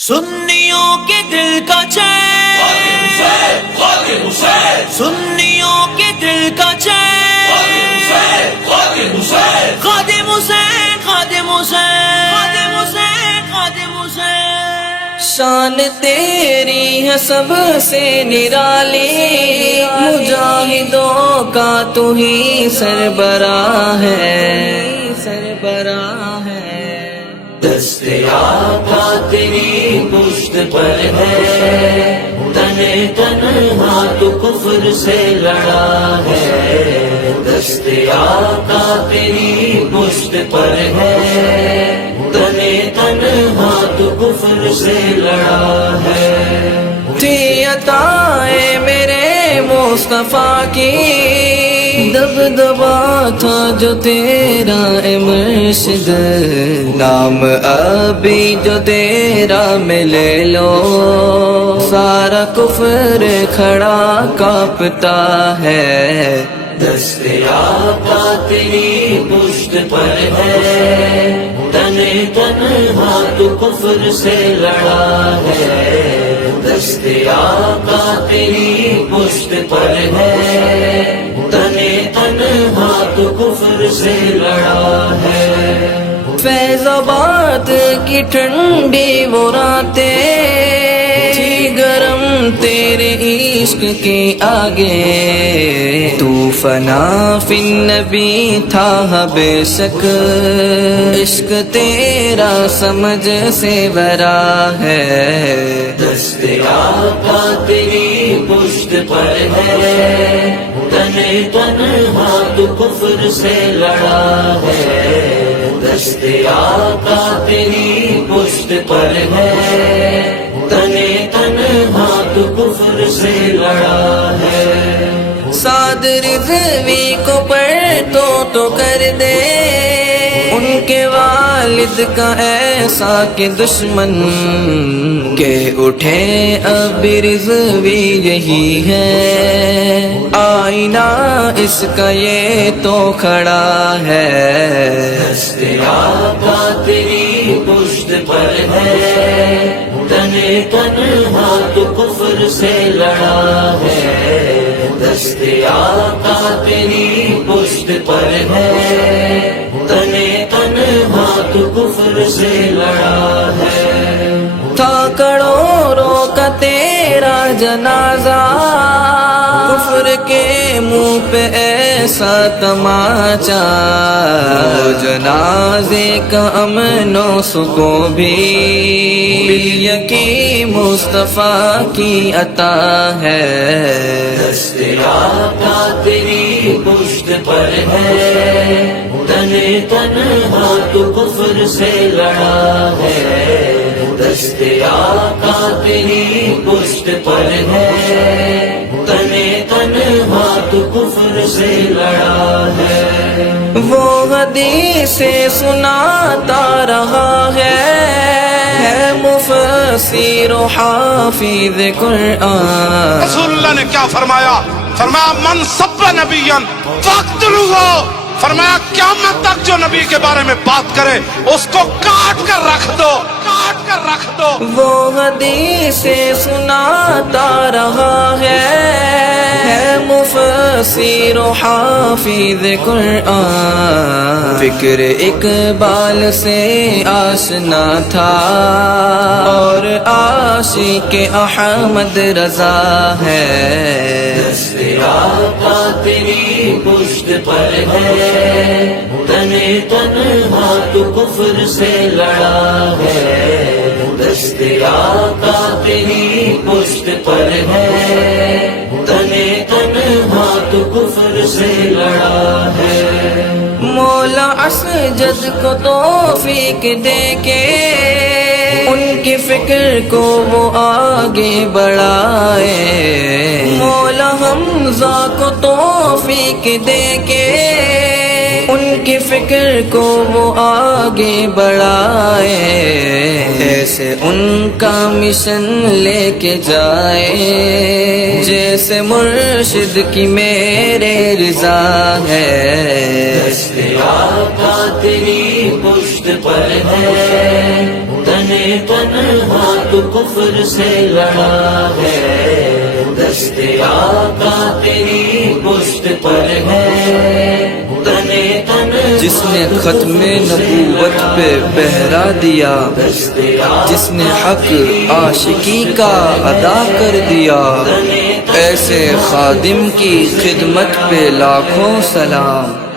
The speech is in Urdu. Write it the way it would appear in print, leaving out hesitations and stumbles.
سنیوں کے دل کا چین، سنیوں کے دل کا چین، خادم حسین، خادم حسین، خادم حسین، خادم حسین۔ شان تیری ہے سب سے نرالی، مجاہدوں کا تو ہی سربراہ ہے، سربراہ ہے۔ دست آقا تیری پشت پر ہے، تنہا تو کفر سے لڑا ہے۔ دست آقا تیری پشت پر ہے، تنہا تو کفر سے لڑا ہے۔ تھی عطائے میرے مصطفیٰ کی، دبدبا تھا جو تیرا اے مرشد، نام ابھی جو تیرا میں لے لو، سارا کفر کھڑا کانپتا ہے۔ دست آقا تیری پشت پر ہے، تنہا تو کفر سے لڑا ہے۔ دست آقا تیری پشت پر ہے، تنہا تو کفر سے لڑا ہے۔ فیض آباد کی ٹھنڈی وہ راتیں تھی گرم تیرے عشق کے آگے، تو فنا فی النبی تھا بے شک، عشق تیرا سمجھ سے برا ہے۔ دست آقا تیری پشت پر ہے، تنہا تو کفر سے لڑا ہے۔ دست آقا تیری پشت پر ہے، تنہا تو کفر سے لڑا ہے۔ سعد رضوی کو پر تو کر دے، ان کے والد کا ایسا کہ دشمن کے اٹھے، اب رضوی یہی ہے، آئینہ اس کا یہ تو کھڑا ہے۔ دست آقا تیری پشت پر ہے، تنہا تو کفر سے لڑا ہے۔ دست آقا تیری پشت پر ہے، تنہا تو کفر سے لڑا ہے۔ تھا کروڑوں کا تیرا جنازہ، کفر کے منہ پہ ایسا تماچا، جنازے کا امن و سکون بھی یقین مصطفیٰ کی عطا ہے۔ دست آقا تیری پشت پر ہے، تنہا تو کفر سے لڑا ہے۔ دست آقا تیری پشت پر ہے، تنہا تو کفر سے لڑا ہے۔ وہ حدیث سناتا رہا ہے مفسر و حافظ قرآن۔ رسول اللہ نے کیا فرمایا؟ فرمایا من سب نبیا فاقتلوہ، فرمایا قیامت تک جو نبی کے بارے میں بات کرے اس کو کاٹ کر رکھ دو، کاٹ کر رکھ دو۔ وہ حدیث سناتا رہا ہے مفسر و حافظ قرآن، فکر اقبال سے آشنا تھا اور عاشق احمد رضا ہے۔ دست آقا تیری پشت پر ہے، تنہا تو کفر سے لڑا ہے۔ دست آقا تیری پشت پر ہے، تنہا تو کفر سے لڑا ہے۔ مولا اسجد کو توفیق دے کے ان کی فکر کو وہ آگے بڑھائے، مولا حمزہ کو توفیق دے کے ان کی فکر کو وہ آگے بڑھائے، ایسے ان کا مشن لے کے جائے جیسے مرشد کی میرے رضا ہے۔ دست آقا تیری پشت پر ہے، تنہا وقت کفر سے لڑا ہے، دست آقا تیری پشت پر ہے، تنے تن جس نے ختم نبوت پہ پہرا دیا، جس نے حق عاشقی کا ادا کر دیا، ایسے خادم کی خدمت پہ لاکھوں سلام۔